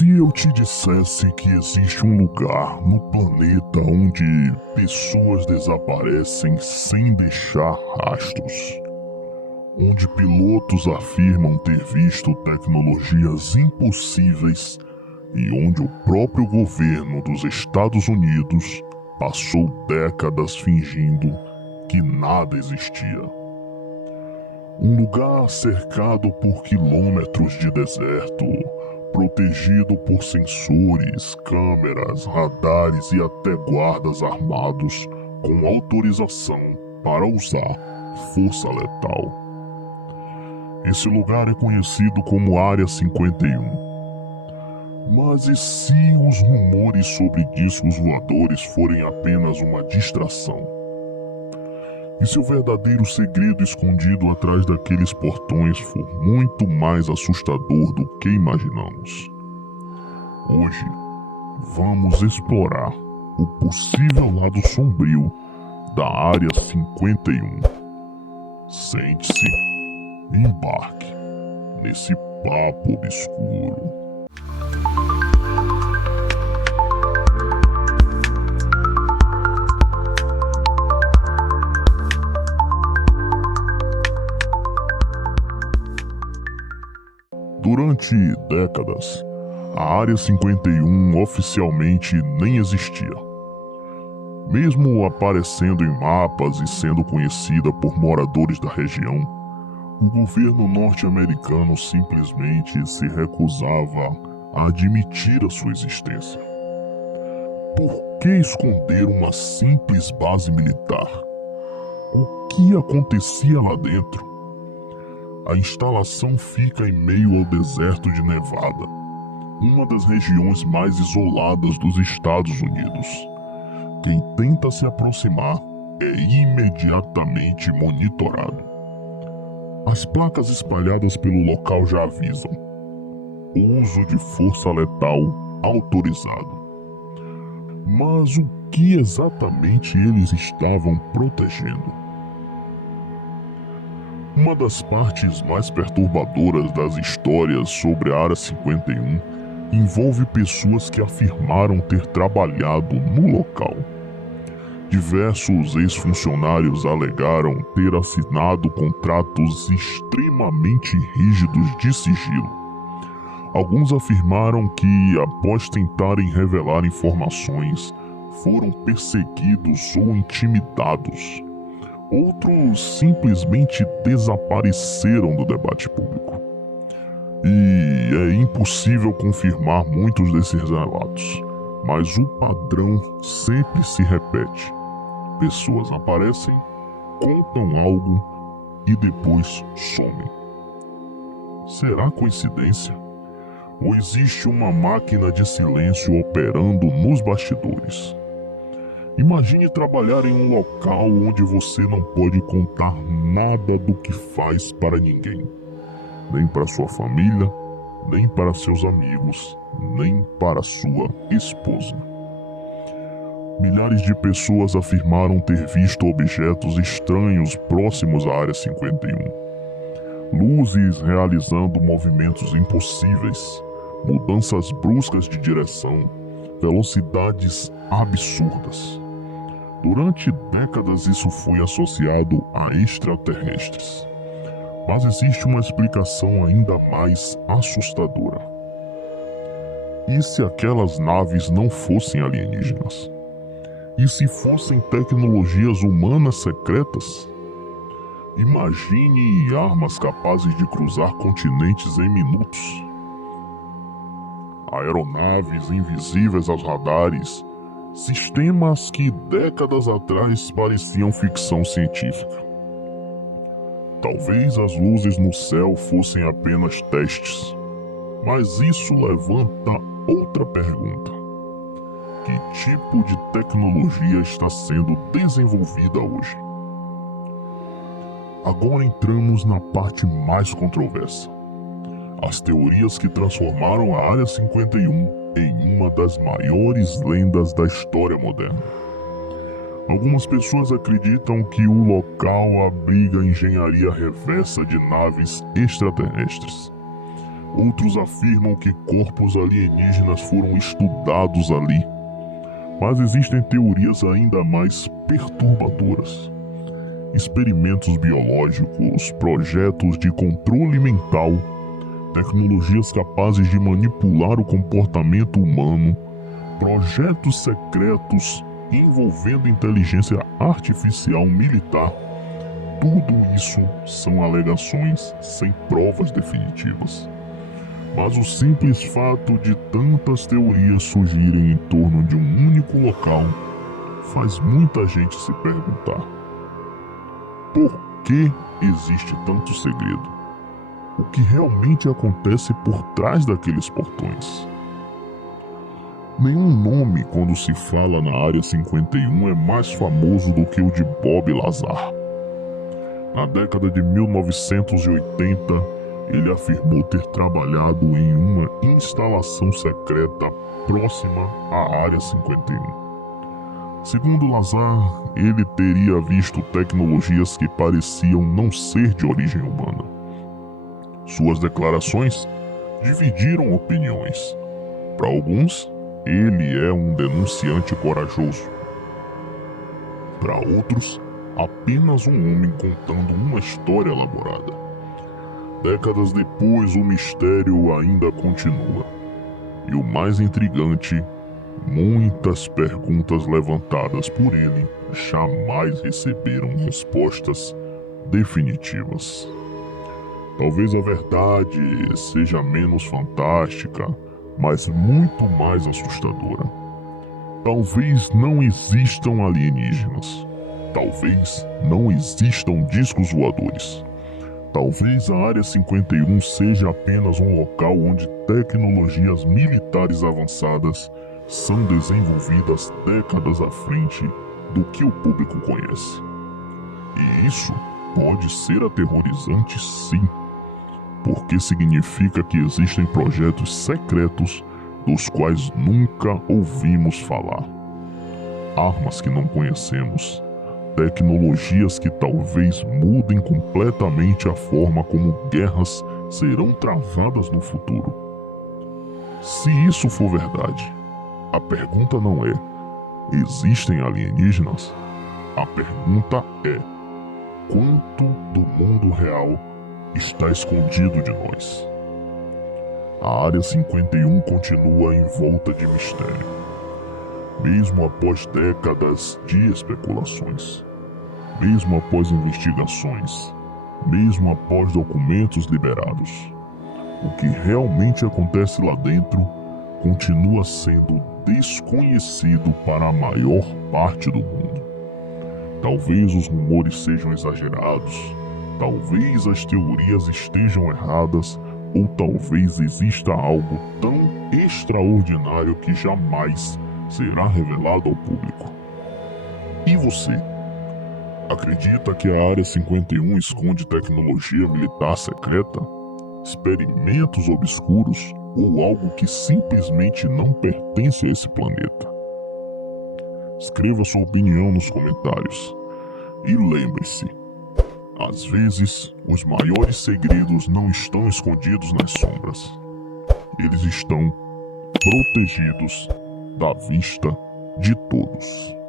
Se eu te dissesse que existe um lugar no planeta onde pessoas desaparecem sem deixar rastros, onde pilotos afirmam ter visto tecnologias impossíveis e onde o próprio governo dos Estados Unidos passou décadas fingindo que nada existia. Um lugar cercado por quilômetros de deserto, protegido por sensores, câmeras, radares e até guardas armados com autorização para usar força letal. Esse lugar é conhecido como Área 51. Mas e se os rumores sobre discos voadores forem apenas uma distração? E se o verdadeiro segredo escondido atrás daqueles portões for muito mais assustador do que imaginamos? Hoje, vamos explorar o possível lado sombrio da Área 51. Sente-se e embarque nesse papo obscuro. Durante décadas, a Área 51 oficialmente nem existia. Mesmo aparecendo em mapas e sendo conhecida por moradores da região, o governo norte-americano simplesmente se recusava a admitir a sua existência. Por que esconder uma simples base militar? O que acontecia lá dentro? A instalação fica em meio ao deserto de Nevada, uma das regiões mais isoladas dos Estados Unidos. Quem tenta se aproximar é imediatamente monitorado. As placas espalhadas pelo local já avisam: uso de força letal autorizado. Mas o que exatamente eles estavam protegendo? Uma das partes mais perturbadoras das histórias sobre a Área 51 envolve pessoas que afirmaram ter trabalhado no local. Diversos ex-funcionários alegaram ter assinado contratos extremamente rígidos de sigilo. Alguns afirmaram que, após tentarem revelar informações, foram perseguidos ou intimidados. Outros simplesmente desapareceram do debate público. E é impossível confirmar muitos desses relatos, mas o padrão sempre se repete. Pessoas aparecem, contam algo e depois somem. Será coincidência? Ou existe uma máquina de silêncio operando nos bastidores? Imagine trabalhar em um local onde você não pode contar nada do que faz para ninguém. Nem para sua família, nem para seus amigos, nem para sua esposa. Milhares de pessoas afirmaram ter visto objetos estranhos próximos à Área 51. Luzes realizando movimentos impossíveis, mudanças bruscas de direção, velocidades absurdas. Durante décadas isso foi associado a extraterrestres. Mas existe uma explicação ainda mais assustadora. E se aquelas naves não fossem alienígenas? E se fossem tecnologias humanas secretas? Imagine armas capazes de cruzar continentes em minutos. Aeronaves invisíveis aos radares. Sistemas que décadas atrás pareciam ficção científica. Talvez as luzes no céu fossem apenas testes, mas isso levanta outra pergunta. Que tipo de tecnologia está sendo desenvolvida hoje? Agora entramos na parte mais controversa. As teorias que transformaram a Área 51 em uma das maiores lendas da história moderna. Algumas pessoas acreditam que o local abriga engenharia reversa de naves extraterrestres. Outros afirmam que corpos alienígenas foram estudados ali. Mas existem teorias ainda mais perturbadoras. Experimentos biológicos, projetos de controle mental, tecnologias capazes de manipular o comportamento humano, projetos secretos envolvendo inteligência artificial militar. Tudo isso são alegações sem provas definitivas. Mas o simples fato de tantas teorias surgirem em torno de um único local faz muita gente se perguntar: por que existe tanto segredo? O que realmente acontece por trás daqueles portões? Nenhum nome, quando se fala na Área 51, é mais famoso do que o de Bob Lazar. Na década de 1980, ele afirmou ter trabalhado em uma instalação secreta próxima à Área 51. Segundo Lazar, ele teria visto tecnologias que pareciam não ser de origem humana. Suas declarações dividiram opiniões. Para alguns, ele é um denunciante corajoso. Para outros, apenas um homem contando uma história elaborada. Décadas depois, o mistério ainda continua. E o mais intrigante, muitas perguntas levantadas por ele jamais receberam respostas definitivas. Talvez a verdade seja menos fantástica, mas muito mais assustadora. Talvez não existam alienígenas. Talvez não existam discos voadores. Talvez a Área 51 seja apenas um local onde tecnologias militares avançadas são desenvolvidas décadas à frente do que o público conhece. E isso pode ser aterrorizante, sim, porque significa que existem projetos secretos dos quais nunca ouvimos falar. Armas que não conhecemos, tecnologias que talvez mudem completamente a forma como guerras serão travadas no futuro. Se isso for verdade, a pergunta não é: existem alienígenas? A pergunta é: quanto do mundo real está escondido de nós? A Área 51 continua em volta de mistério, mesmo após décadas de especulações, mesmo após investigações, mesmo após documentos liberados. O que realmente acontece lá dentro continua sendo desconhecido para a maior parte do mundo. Talvez os rumores sejam exagerados, talvez as teorias estejam erradas, ou talvez exista algo tão extraordinário que jamais será revelado ao público. E você? Acredita que a Área 51 esconde tecnologia militar secreta? Experimentos obscuros ou algo que simplesmente não pertence a esse planeta? Escreva sua opinião nos comentários. E lembre-se, às vezes, os maiores segredos não estão escondidos nas sombras. Eles estão protegidos da vista de todos.